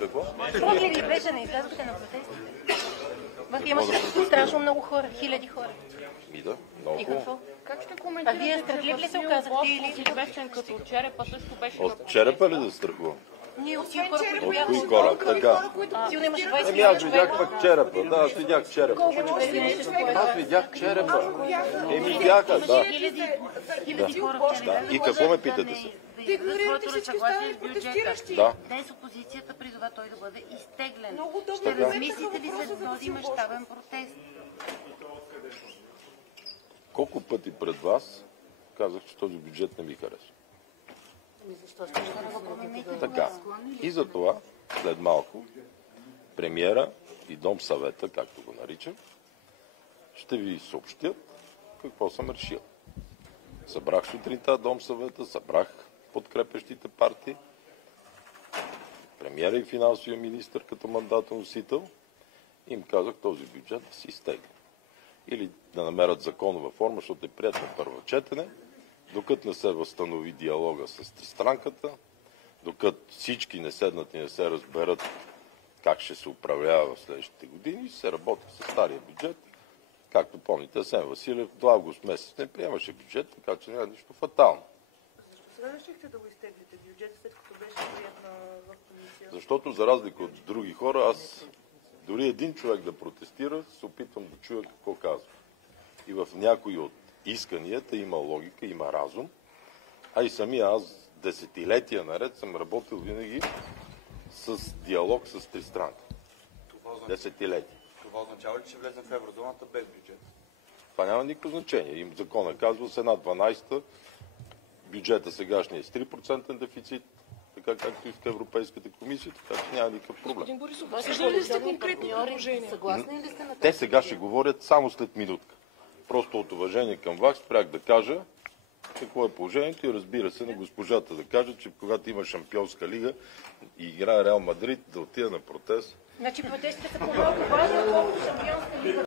Какво? Срок ли ви беше на излязохте на протестите? Имаше страшно много хора, хиляди хора. И да, много. И какво? Как ще коментирате, вие страхлив ли се оказахте или известен като черепа също беше... От черепа ли да страхува? Ние от тия хора, които От бяха... кои хора? Така. Силно имаше 20 Еми аз хиляди видях човека. пък черепа. Да, аз видях черепа. Аз видях черепа. Еми бяха, да. Хиляди хора вчера. И какво ме питате се? Да изразят своето съгласие с бюджета. Да. Днес опозицията призова той да бъде изтеглен. Ще размислите ли след този мащабен протест? Колко пъти пред вас казах, че този бюджет не ми харесва? Така. И за това, след малко, премиера и Дом съвета, както го наричам, ще ви съобщят какво съм решил. Събрах сутринта Дом съвета, събрах подкрепящите партии, премиера и финансовия министър като мандатоносител, и им казах този бюджет да си изтегли. Или да намерят законова форма, защото е прият на първо четене, докато не се възстанови диалога с тристранката, докато всички не седнат и не се разберат как ще се управлява в следващите години, се работи с стария бюджет. Както помните, Асен Василев до август месец не приемаше бюджет, така че няма нищо фатално. Защо решихте да го изтеглите бюджет, след като беше прият в комисия? Защото за разлика от други хора, аз дори един човек да протестира, се опитвам да чуя какво казва. И в някои от исканията има логика, има разум, а и самия аз десетилетия наред съм работил винаги с диалог с тристранка. Десетилетия. Това означава ли, че влезем в еврозоната без бюджет? Това няма никакво значение. Им закона казва с една 12-та, бюджета сегашния е с 3% дефицит, така както и в Европейската комисия, така че няма никакъв проблем. Господин Борисов, обсъждали ли сте конкретни предложения? Съгласни ли сте на това? Те сега ще говорят само след минутка. Просто от уважение към вас спрях да кажа какво е положението и разбира се на госпожата да кажа, че когато има шампионска лига и играе Реал Мадрид, да отида на протест. Значи протестите са по-малко важни, отколкото шампионска лига.